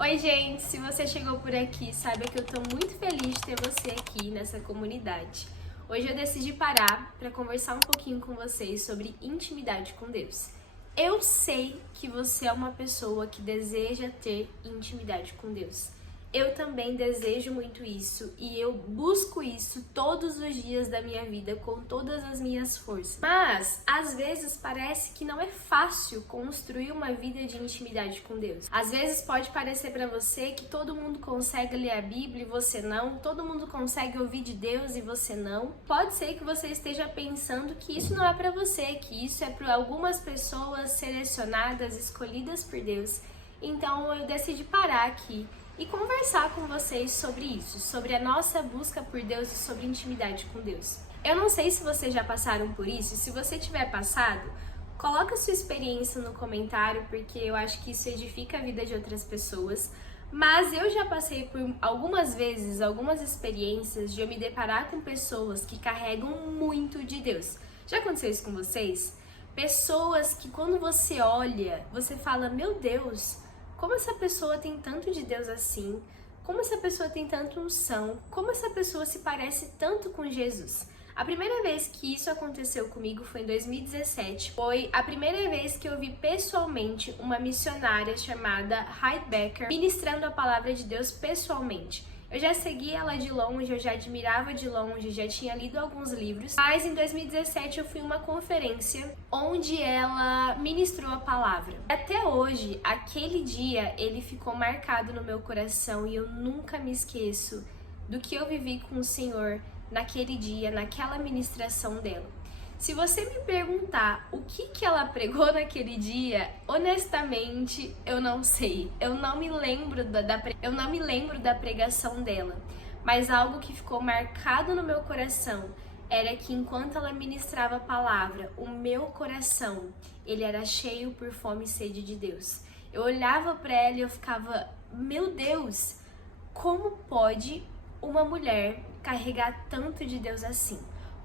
Oi, gente! Se você chegou por aqui, saiba que eu tô muito feliz de ter você aqui nessa comunidade. Hoje eu decidi parar para conversar um pouquinho com vocês sobre intimidade com Deus. Eu sei que você é uma pessoa que deseja ter intimidade com Deus. Eu também desejo muito isso e eu busco isso todos os dias da minha vida com todas as minhas forças. Mas, às vezes, parece que não é fácil construir uma vida de intimidade com Deus. Às vezes pode parecer para você que todo mundo consegue ler a Bíblia e você não, todo mundo consegue ouvir de Deus e você não. Pode ser que você esteja pensando que isso não é para você, que isso é para algumas pessoas selecionadas, escolhidas por Deus. Então eu decidi parar aqui e conversar com vocês sobre isso, sobre a nossa busca por Deus e sobre intimidade com Deus. Eu não sei se vocês já passaram por isso, se você tiver passado, coloca sua experiência no comentário, porque eu acho que isso edifica a vida de outras pessoas. Mas eu já passei por algumas vezes, algumas experiências de eu me deparar com pessoas que carregam muito de Deus. Já aconteceu isso com vocês? Pessoas que quando você olha, você fala, meu Deus, como essa pessoa tem tanto de Deus assim? Como essa pessoa tem tanta unção? Como essa pessoa se parece tanto com Jesus? A primeira vez que isso aconteceu comigo foi em 2017. Foi a primeira vez que eu vi pessoalmente uma missionária chamada Heidi Baker ministrando a palavra de Deus pessoalmente. Eu já seguia ela de longe, eu já admirava de longe, já tinha lido alguns livros, mas em 2017 eu fui em uma conferência onde ela ministrou a palavra. Até hoje, aquele dia, ele ficou marcado no meu coração e eu nunca me esqueço do que eu vivi com o Senhor naquele dia, naquela ministração dela. Se você me perguntar o que ela pregou naquele dia, honestamente, eu não sei. Eu não me lembro da pregação dela. Mas algo que ficou marcado no meu coração era que enquanto ela ministrava a palavra, o meu coração, ele era cheio por fome e sede de Deus. Eu olhava para ela e eu ficava, meu Deus, como pode uma mulher carregar tanto de Deus assim?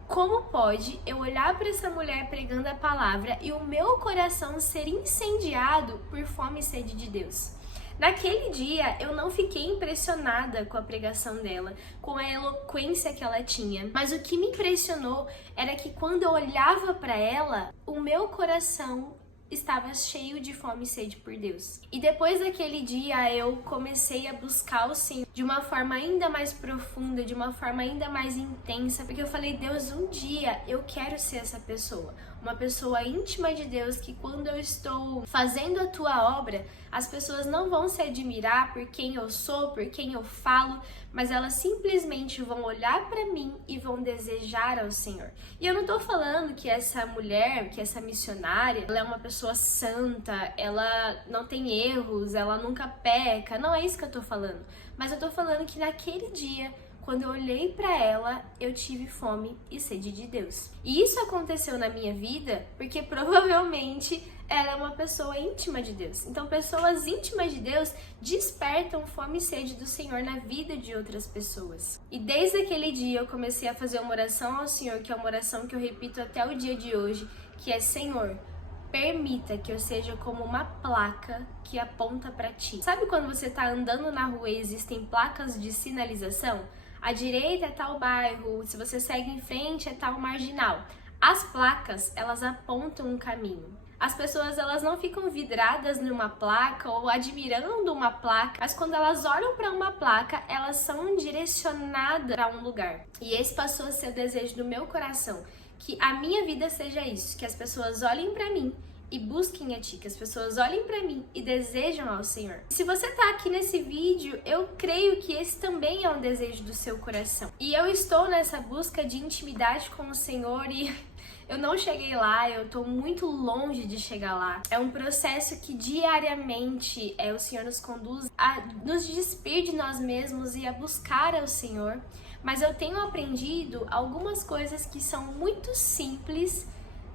Como pode eu olhar para essa mulher pregando a palavra e o meu coração ser incendiado por fome e sede de Deus? Naquele dia, eu não fiquei impressionada com a pregação dela, com a eloquência que ela tinha, mas o que me impressionou era que quando eu olhava para ela, o meu coração estava cheio de fome e sede por Deus. E depois daquele dia eu comecei a buscar o Senhor de uma forma ainda mais profunda, de uma forma ainda mais intensa, porque eu falei, Deus, um dia eu quero ser essa pessoa, uma pessoa íntima de Deus, que quando eu estou fazendo a tua obra, as pessoas não vão se admirar por quem eu sou, por quem eu falo, mas elas simplesmente vão olhar para mim e vão desejar ao Senhor. E eu não tô falando que essa mulher, que essa missionária, ela é uma pessoa santa, ela não tem erros, ela nunca peca, não é isso que eu tô falando. Mas eu tô falando que naquele dia, quando eu olhei para ela, eu tive fome e sede de Deus. E isso aconteceu na minha vida porque provavelmente ela é uma pessoa íntima de Deus. Então, pessoas íntimas de Deus despertam fome e sede do Senhor na vida de outras pessoas. E desde aquele dia eu comecei a fazer uma oração ao Senhor, que é uma oração que eu repito até o dia de hoje, que é: Senhor, permita que eu seja como uma placa que aponta para ti. Sabe quando você tá andando na rua e existem placas de sinalização? À direita é tal bairro, se você segue em frente é tal marginal. As placas, elas apontam um caminho. As pessoas, elas não ficam vidradas numa placa ou admirando uma placa, mas quando elas olham para uma placa, elas são direcionadas para um lugar. E esse passou a ser o desejo do meu coração, que a minha vida seja isso, que as pessoas olhem para mim e busquem a ti, que as pessoas olhem para mim e desejam ao Senhor. E se você tá aqui nesse vídeo, eu creio que esse também é um desejo do seu coração. E eu estou nessa busca de intimidade com o Senhor e eu não cheguei lá, eu tô muito longe de chegar lá. É um processo que diariamente o Senhor nos conduz a nos despir de nós mesmos e a buscar ao Senhor. Mas eu tenho aprendido algumas coisas que são muito simples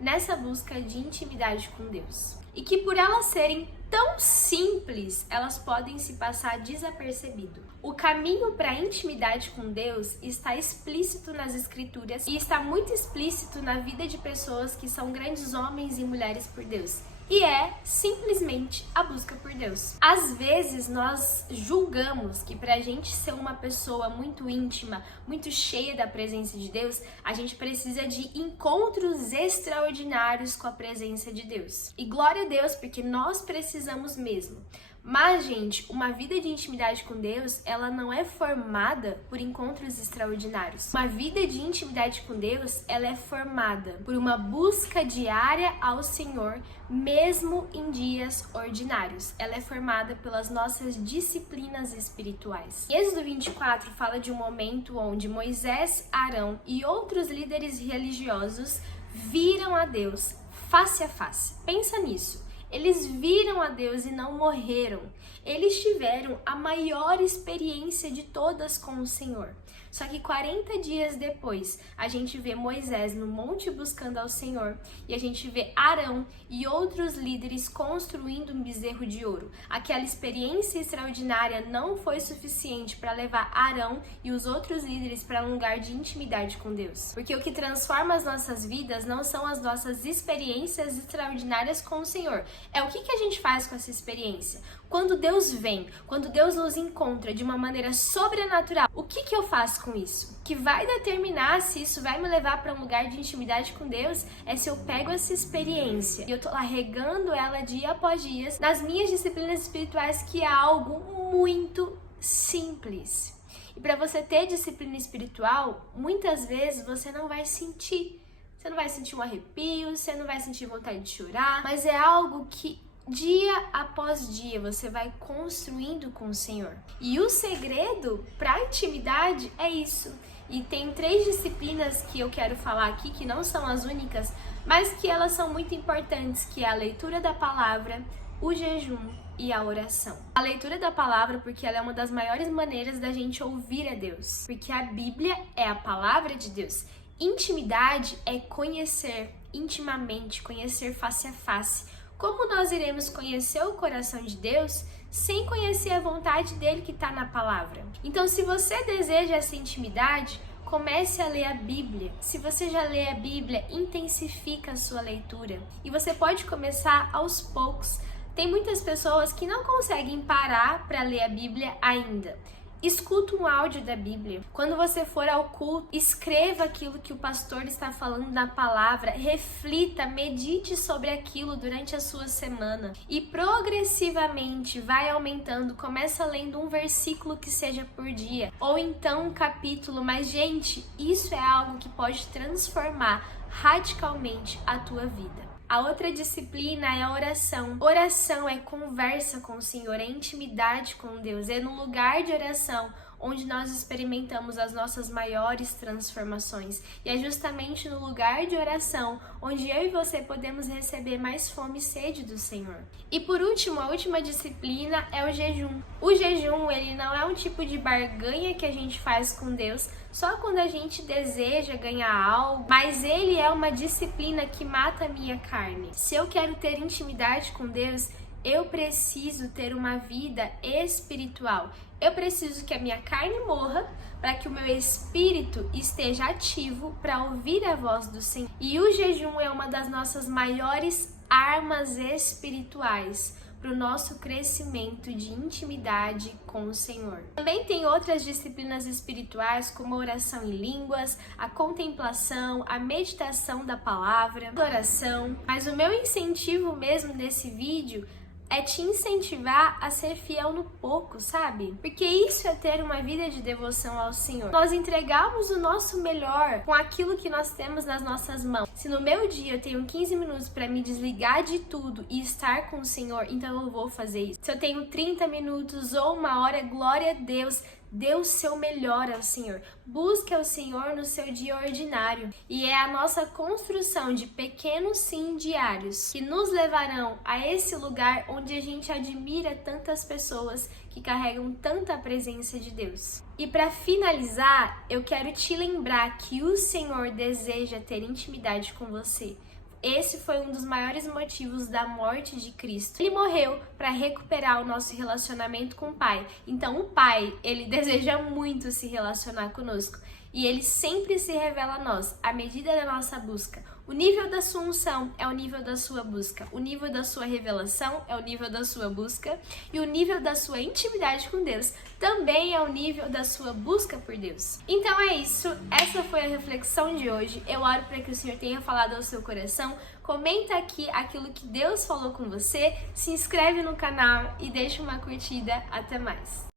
nessa busca de intimidade com Deus. E que por elas serem tão simples, elas podem se passar desapercebido. O caminho para a intimidade com Deus está explícito nas Escrituras e está muito explícito na vida de pessoas que são grandes homens e mulheres por Deus. e é simplesmente a busca por Deus. Às vezes nós julgamos que pra gente ser uma pessoa muito íntima, muito cheia da presença de Deus, a gente precisa de encontros extraordinários com a presença de Deus. E glória a Deus, porque nós precisamos mesmo. Mas, gente, uma vida de intimidade com Deus, ela não é formada por encontros extraordinários. Uma vida de intimidade com Deus, ela é formada por uma busca diária ao Senhor, mesmo em dias ordinários. Ela é formada pelas nossas disciplinas espirituais. Êxodo 24 fala de um momento onde Moisés, Arão e outros líderes religiosos viram a Deus face a face. Pensa nisso. Eles viram a Deus e não morreram. Eles tiveram a maior experiência de todas com o Senhor. Só que 40 dias depois, a gente vê Moisés no monte buscando ao Senhor e a gente vê Arão e outros líderes construindo um bezerro de ouro. Aquela experiência extraordinária não foi suficiente para levar Arão e os outros líderes para um lugar de intimidade com Deus. Porque o que transforma as nossas vidas não são as nossas experiências extraordinárias com o Senhor. É o que a gente faz com essa experiência. Quando Deus vem, quando Deus nos encontra de uma maneira sobrenatural, o que eu faço com isso? Que vai determinar se isso vai me levar para um lugar de intimidade com Deus é se eu pego essa experiência e eu tô lá regando ela dia após dia nas minhas disciplinas espirituais, que é algo muito simples. E para você ter disciplina espiritual, muitas vezes você não vai sentir. Você não vai sentir um arrepio, você não vai sentir vontade de chorar, mas é algo que dia após dia você vai construindo com o Senhor. E o segredo para a intimidade é isso. E tem 3 disciplinas que eu quero falar aqui, que não são as únicas, mas que elas são muito importantes, que é a leitura da palavra, o jejum e a oração. A leitura da palavra, porque ela é uma das maiores maneiras da gente ouvir a Deus. Porque a Bíblia é a palavra de Deus. Intimidade é conhecer intimamente, conhecer face a face. Como nós iremos conhecer o coração de Deus sem conhecer a vontade dele que está na palavra? Então, se você deseja essa intimidade, comece a ler a Bíblia. Se você já lê a Bíblia, intensifica a sua leitura. E você pode começar aos poucos. Tem muitas pessoas que não conseguem parar para ler a Bíblia ainda. Escuta um áudio da Bíblia. Quando você for ao culto, escreva aquilo que o pastor está falando na palavra, reflita, medite sobre aquilo durante a sua semana e progressivamente vai aumentando. Começa lendo um versículo que seja por dia ou então um capítulo, mas gente, isso é algo que pode transformar radicalmente a tua vida. A outra disciplina é a oração. Oração é conversa com o Senhor, é intimidade com Deus, é no lugar de oração onde nós experimentamos as nossas maiores transformações. E é justamente no lugar de oração onde eu e você podemos receber mais fome e sede do Senhor. E por último, a última disciplina é o jejum. O jejum, ele não é um tipo de barganha que a gente faz com Deus só quando a gente deseja ganhar algo, mas ele é uma disciplina que mata a minha carne. Se eu quero ter intimidade com Deus, eu preciso ter uma vida espiritual. Eu preciso que a minha carne morra para que o meu espírito esteja ativo para ouvir a voz do Senhor. E o jejum é uma das nossas maiores armas espirituais para o nosso crescimento de intimidade com o Senhor. Também tem outras disciplinas espirituais, como a oração em línguas, a contemplação, a meditação da palavra, a adoração. Mas o meu incentivo mesmo nesse vídeo é te incentivar a ser fiel no pouco, sabe? Porque isso é ter uma vida de devoção ao Senhor. Nós entregamos o nosso melhor com aquilo que nós temos nas nossas mãos. Se no meu dia eu tenho 15 minutos para me desligar de tudo e estar com o Senhor, então eu vou fazer isso. Se eu tenho 30 minutos ou 1 hora, glória a Deus. Dê o seu melhor ao Senhor. Busque ao Senhor no seu dia ordinário. E é a nossa construção de pequenos sim diários que nos levarão a esse lugar onde a gente admira tantas pessoas que carregam tanta presença de Deus. E para finalizar, eu quero te lembrar que o Senhor deseja ter intimidade com você. Esse foi um dos maiores motivos da morte de Cristo. Ele morreu para recuperar o nosso relacionamento com o Pai. Então o Pai, ele deseja muito se relacionar conosco. E ele sempre se revela a nós, à medida da nossa busca. O nível da sua unção é o nível da sua busca. O nível da sua revelação é o nível da sua busca. E o nível da sua intimidade com Deus também é o nível da sua busca por Deus. Então é isso. Essa foi a reflexão de hoje. Eu oro para que o Senhor tenha falado ao seu coração. Comenta aqui aquilo que Deus falou com você. Se inscreve no canal e deixa uma curtida. Até mais.